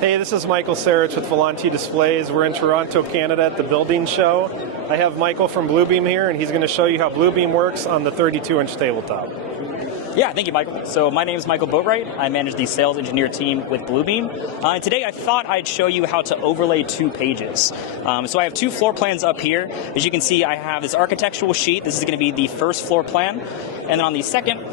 Hey, this is Michael Sarich with Volanti Displays. We're in Toronto, Canada at the Building Show. I have Michael from Bluebeam here, and he's going to show you how Bluebeam works on the 32-inch tabletop. Yeah, thank you, Michael. So my name is Michael Boatwright. I manage the sales engineer team with Bluebeam. And today I thought I'd show you how to overlay 2 pages. So I have 2 floor plans up here. As you can see, I have this architectural sheet. This is going to be the first floor plan. And then on the second,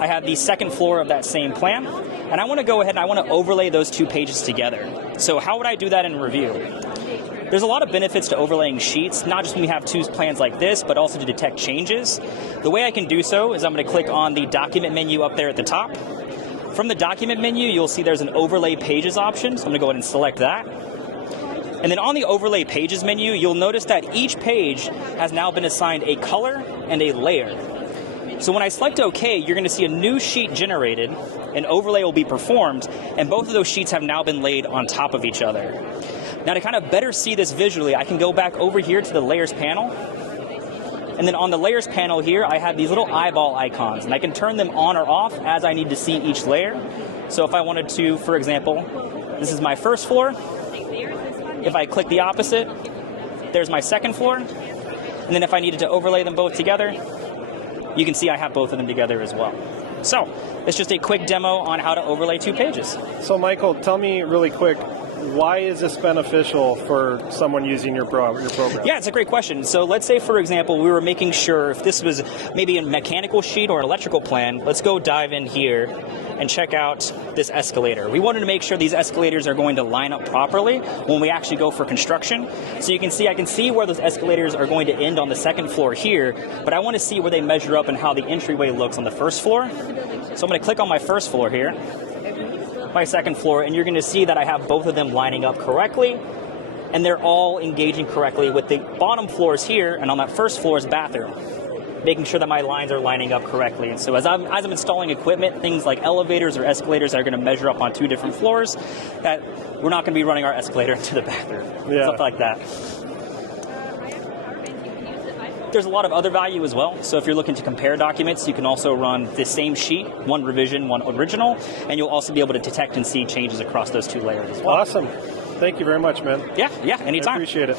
I have the second floor of that same plan. And I want to go ahead and I want to overlay those 2 pages together. So how would I do that in review? There's a lot of benefits to overlaying sheets, not just when we have 2 plans like this, but also to detect changes. The way I can do so is I'm going to click on the document menu up there at the top. From the document menu, you'll see there's an overlay pages option, so I'm going to go ahead and select that. And then on the overlay pages menu, you'll notice that each page has now been assigned a color and a layer. So when I select OK, you're going to see a new sheet generated, an overlay will be performed, and both of those sheets have now been laid on top of each other. Now to kind of better see this visually, I can go back over here to the Layers panel. And then on the Layers panel here, I have these little eyeball icons, and I can turn them on or off as I need to see each layer. So if I wanted to, for example, this is my first floor. If I click the opposite, there's my second floor. And then if I needed to overlay them both together, you can see I have both of them together as well. So it's just a quick demo on how to overlay 2 pages. So Michael, tell me really quick, why is this beneficial for someone using your program? Yeah, it's a great question. So let's say, for example, we were making sure if this was maybe a mechanical sheet or an electrical plan, let's go dive in here and check out this escalator. We wanted to make sure these escalators are going to line up properly when we actually go for construction. So you can see, I can see where those escalators are going to end on the second floor here, but I want to see where they measure up and how the entryway looks on the first floor. So I'm going to click on my first floor here, my second floor, and you're going to see that I have both of them lining up correctly, and they're all engaging correctly with the bottom floors here, and on that first floor is bathroom, making sure that my lines are lining up correctly. And so as I'm installing equipment, things like elevators or escalators are going to measure up on 2 different floors, that we're not going to be running our escalator into the bathroom, stuff like that. There's a lot of other value as well. So if you're looking to compare documents, you can also run the same sheet, one revision, one original, and you'll also be able to detect and see changes across those 2 layers as well. Awesome. Thank you very much, man. Yeah, anytime. I appreciate it.